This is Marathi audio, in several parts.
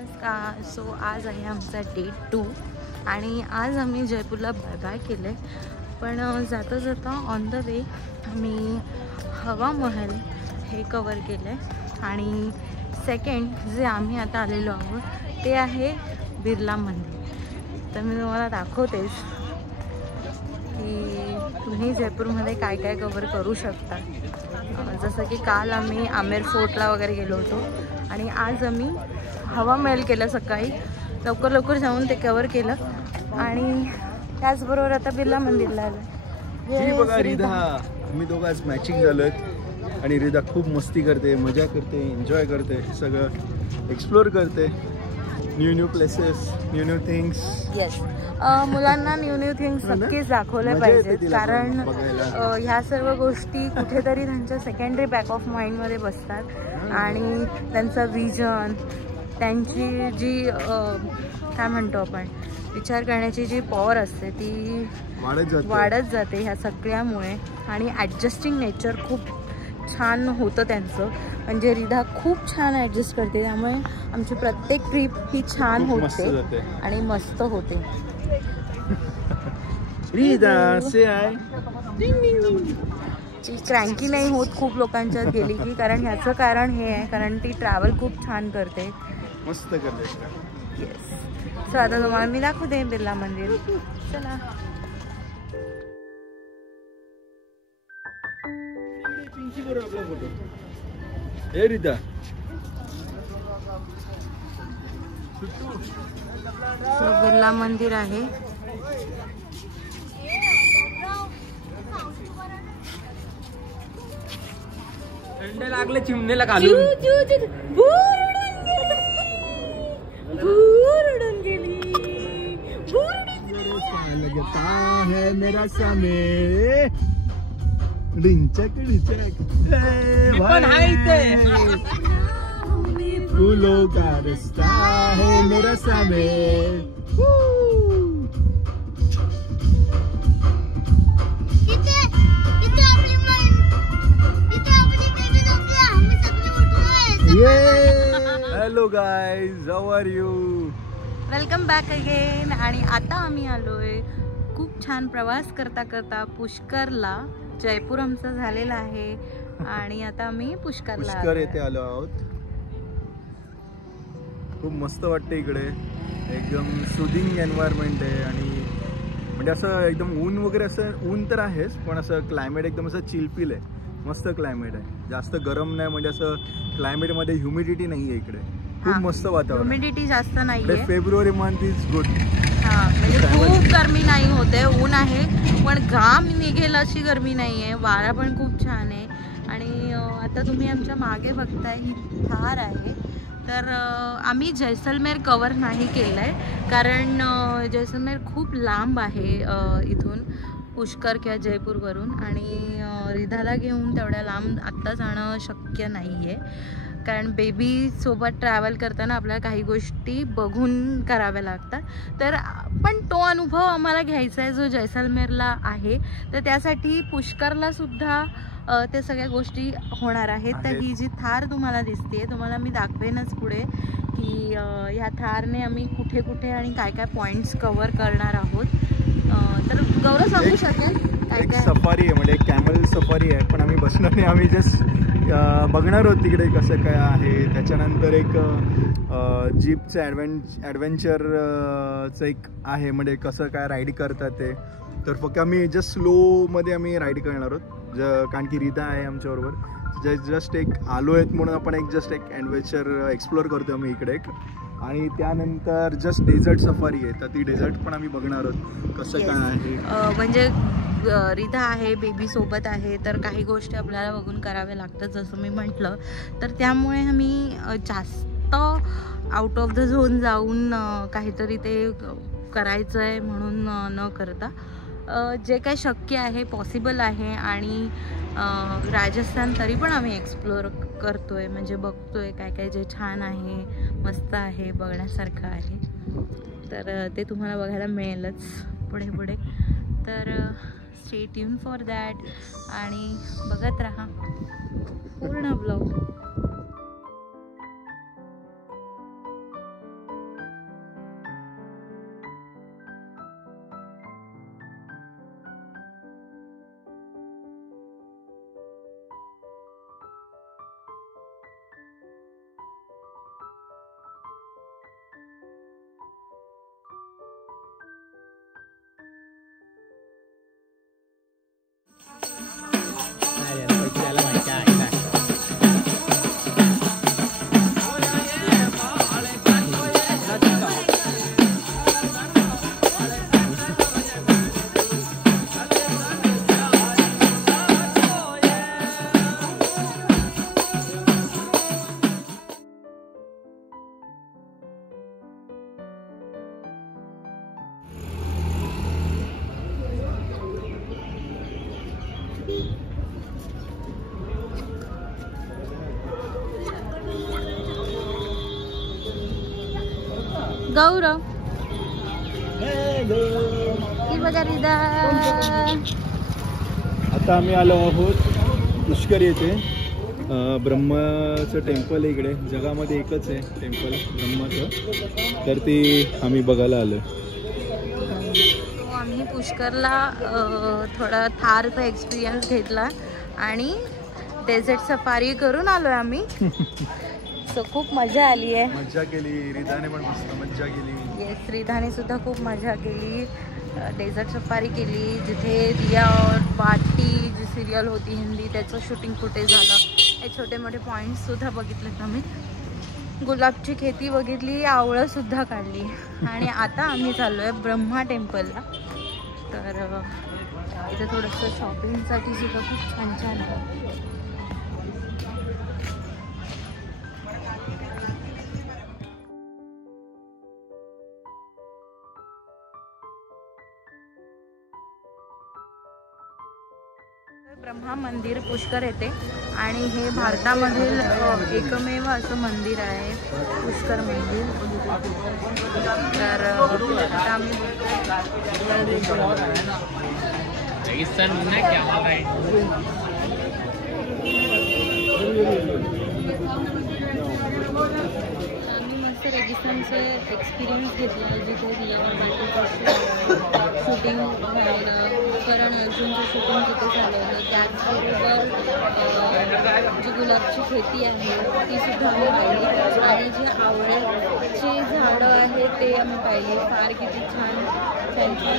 नमस्कार. सो आज आहे आमचा डे 2 आणि आज आम्ही जयपूरला बाय बाय केलं आहे. पण जाता जाता ऑन द वे आम्ही हवा महल हे कवर केलं आहे आणि सेकंड जे आम्ही आता आलेलो आहोत ते आहे बिर्ला मंदिर. तर मी तुम्हाला दाखवतेच की तुम्ही जयपूरमध्ये काय काय कवर करू शकता. जसं की काल आम्ही आमेर फोर्टला वगैरे गेलो होतो आणि आज आम्ही हवा महल केलं. सकाळी लवकर जाऊन ते कवर केलं आणि त्याचबरोबर आता बिर्ला मंदिरला आलं. बघा रिधा, मी दोघं आज मॅचिंग झालं आणि रिधा खूप मस्ती करते, मजा करते, एन्जॉय करते, सगळं एक्सप्लोर करते, new places, new things. Yes, मुलांना न्यू थिंग्स नक्कीच दाखवले पाहिजेत, कारण ह्या सर्व गोष्टी कुठेतरी त्यांच्या सेकंडरी बॅक ऑफ माइंडमध्ये बसतात आणि त्यांचं विजन, त्यांची जी काय म्हणतो आपण विचार करण्याची जी पॉवर असते ती वाढत जाते ह्या सगळ्यामुळे. आणि ॲडजस्टिंग नेचर खूप छान होतं त्यांचं. म्हणजे रिधा खूप छान ॲडजस्ट करते, त्यामुळे आमची प्रत्येक ट्रिप ही छान होते आणि मस्त होते. रिधा से आय क्रँकी नाही होत खूप लोकांच्यात गेली की, कारण ह्याचं कारण हे आहे कारण ती ट्रॅव्हल खूप छान करते, मस्त करते. येस. सो आता तुम्हाला मी दाखवते बिर्ला मंदिर. चला. ए रिधा, बिर्ला मंदिर आहे. थंड लागले चिमणीला घालून. लगता है मेरा समय डिंचक डिंचक पण हाय इथे. फूलों का रास्ता है मेरा समय. Hello guys, how are you? Welcome back again. आणि आता आम्ही आलोय खूप छान प्रवास करता करता पुष्करला. जयपूर आमचा झालेला आहे आणि आता आम्ही पुष्कर येथे आलो आहोत. खूप मस्त वाटते इकडे, एकदम सुदिंग एन्व्हायरमेंट आहे आणि म्हणजे असं एकदम ऊन वगैरे, असं ऊन तर आहेच पण असं क्लायमेट एकदम असं चिलपिल आहे. मस्त क्लायमेट आहे, जास्त गरम नाही, म्हणजे असं क्लायमेटमध्ये ह्युमिडिटी नाही आहे इकडे. खूप मस्त वातावरण, ह्युमिडिटी जास्त नाहीये. February month is good. म्हणजे खूप गरमी नाही होते, ऊन आहे पण घाम निघेल अशी गरमी नाही आहे. वारा पण खूप छान आहे. आणि आता तुम्ही आमच्या मागे बघताय ही थार आहे. तर आम्ही जैसलमेर कवर नाही केलं आहे कारण जैसलमेर खूप लांब आहे इथून पुष्कर किंवा जयपूरवरून, आणि रिधाला घेऊन तेवढ्या लांब आत्ता जाणं शक्य नाही आहे. कारण बेबीसोबत ट्रॅव्हल करताना आपल्याला काही गोष्टी बघून कराव्या लागतात. तर पण तो अनुभव आम्हाला घ्यायचा आहे जो जैसलमेरला आहे. तर त्यासाठी पुष्करलासुद्धा ते सगळ्या गोष्टी होणार आहेत. तर ही जी थार तुम्हाला दिसते, तुम्हाला मी दाखवेनच पुढे की ह्या थारने आम्ही कुठे कुठे आणि काय काय पॉईंट्स कवर करणार आहोत. तर गौरव सांगू शकेल काय काय? सफारी आहे, म्हणजे कॅमल सफारी आहे, पण आम्ही बसणार नाही. आम्ही जस्ट बघणार आहोत तिकडे कसं काय आहे. त्याच्यानंतर एक जीपचं ॲडव्हेंचरचं एक आहे, म्हणजे कसं काय राईड करतात ते. तर फक्त आम्ही जस्ट स्लोमध्ये आम्ही राईड करणार आहोत कारण की रिधा आहे आमच्याबरोबर. जस्ट एक आलो आहेत म्हणून आपण एक जस्ट एक ॲडव्हेंचर एक्सप्लोअर करतो आम्ही इकडे एक. आणि त्यानंतर जस्ट डेझर्ट सफारी आहे, तर ती डेझर्ट पण आम्ही बघणार आहोत कसं काय आहे. म्हणजे रिधा आहे, बेबी सोबत आहे, तर काही गोष्टी आपल्याला बघून कराव्या लागतात जसं मी म्हटलं. तर त्यामुळे आम्ही जास्त आउट ऑफ द झोन जाऊन काहीतरी ते करायचं आहे म्हणून न करता जे काही शक्य आहे, पॉसिबल आहे. आणि राजस्थान तरी पण आम्ही एक्सप्लोअर करतोय, म्हणजे बघतोय काय काय जे छान आहे, मस्त आहे, बघण्यासारखं आहे. तर ते तुम्हाला बघायला मिळेलच पुढे पुढे. तर स्टे ट्यून फॉर दॅट आणि बघत राहा पूर्ण ब्लॉग. गौरव ही बघा रिदा. आता आम्ही आलो आहोत पुष्कर येथे. ब्रह्माचं टेम्पल आहे इकडे, जगामध्ये एकच आहे टेम्पल ब्रह्माचं, तर ते आम्ही बघायला आलो. आम्ही पुष्करला थोडा थारचा एक्सपिरियन्स घेतला आणि डेझर्ट सफारी करून आलोय आम्ही. सो खूप मजा आली आहे. मज्जा केली, रिदाने पण मस्त मज्जा केली. येस, रिदाने सुद्धा खूप मजा केली. डेझर्ट सफारी केली, जिथे रिया और बाटी जी सिरियल होती हिंदी त्याचं शूटिंग फुटेज झालं. हे छोटे मोठे पॉईंट्स सुद्धा बघितलेत आम्ही. गुलाबची खेती बघितली, आवळं सुद्धा काढली आणि आता आम्ही चाललो आहे ब्रह्मा टेम्पलला. तर इथे थोडंसं शॉपिंगसाठी सुद्धा खूप छान छान आहे. ब्रह्मा मंदिर पुष्कर येते आणि हे भारतामधील एकमेव असं मंदिर आहे पुष्कर मंदिर. तर आता आम्ही मस्त रेगिस्तानचे एक्सपिरियन्स घेतला, जिथे रिया शूटिंग झालेलं, करण अर्जुनचं शूटिंग तिथे झालं होतं. त्याचबरोबर जी गुलाबची खेती आहे ती सुद्धा आम्ही पाहिली आणि जे आवळ्याचे झाडं आहेत ते आम्ही पाहिले. फार किती छान छान छान,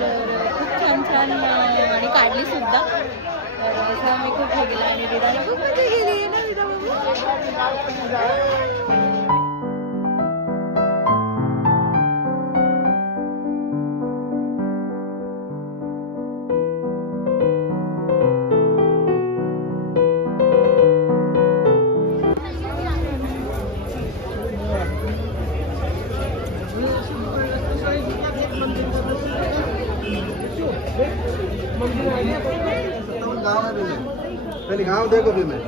तर खूप छान छान आणि काढली सुद्धा. तर असं आम्ही खूप हे केलं आणि रिदाला खूप मजा केली ना रिदा बाबू. गाव देखो भी मैं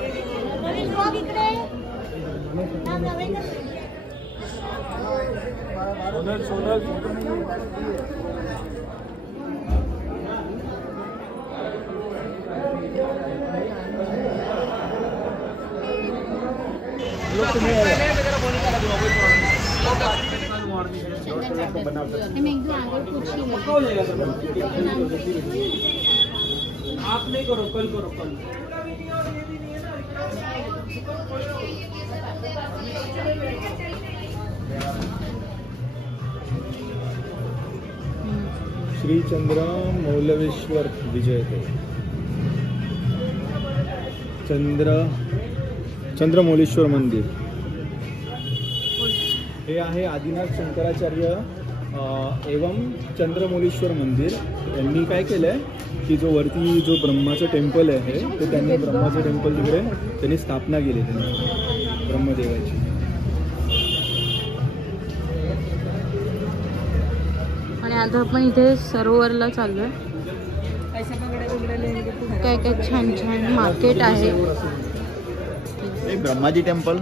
आप नहीं करो, कल करो कल. श्री चंद्र मौलवेश्वर विजय चंद्रमौलेश्वर मंदिर हे आहे आदिनाथ शंकराचार्य एवं चंद्रमौलेश्वर मंदिर. यांनी काय केलं आहे की जो वरती जो ब्रह्माचं टेम्पल आहे ते त्यांनी ब्रह्माचं टेम्पल तिकडे त्यांनी स्थापना केली त्यांनी ब्रह्मदेवाची. आणि आता आपण इथे सरोवरला चाललोय. काय काय छान छान मार्केट आहे. ब्रह्माजी टेम्पल.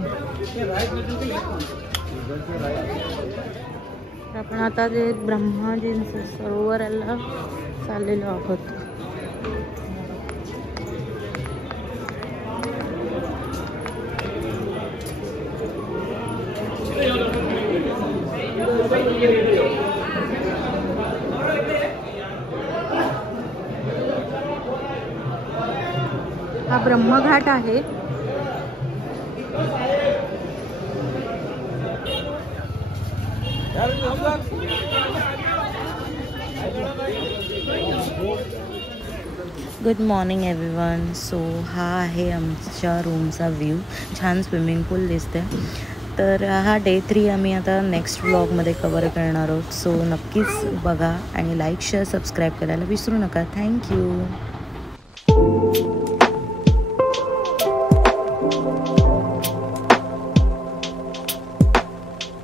आपण आता ते ब्रह्माजींचं सरोवराला चाललेलो आहोत. हा ब्रह्मघाट आहे. Good morning everyone. सो हा आहे आमच्या रूमचा व्ह्यू. छान स्विमिंग पूल दिसते. तर हा डे 3 आम्ही आता नेक्स्ट व्लॉगमध्ये कवर करणार आहोत. सो नक्कीच बघा आणि लाईक शेअर सबस्क्राईब करायला विसरू नका. थँक्यू.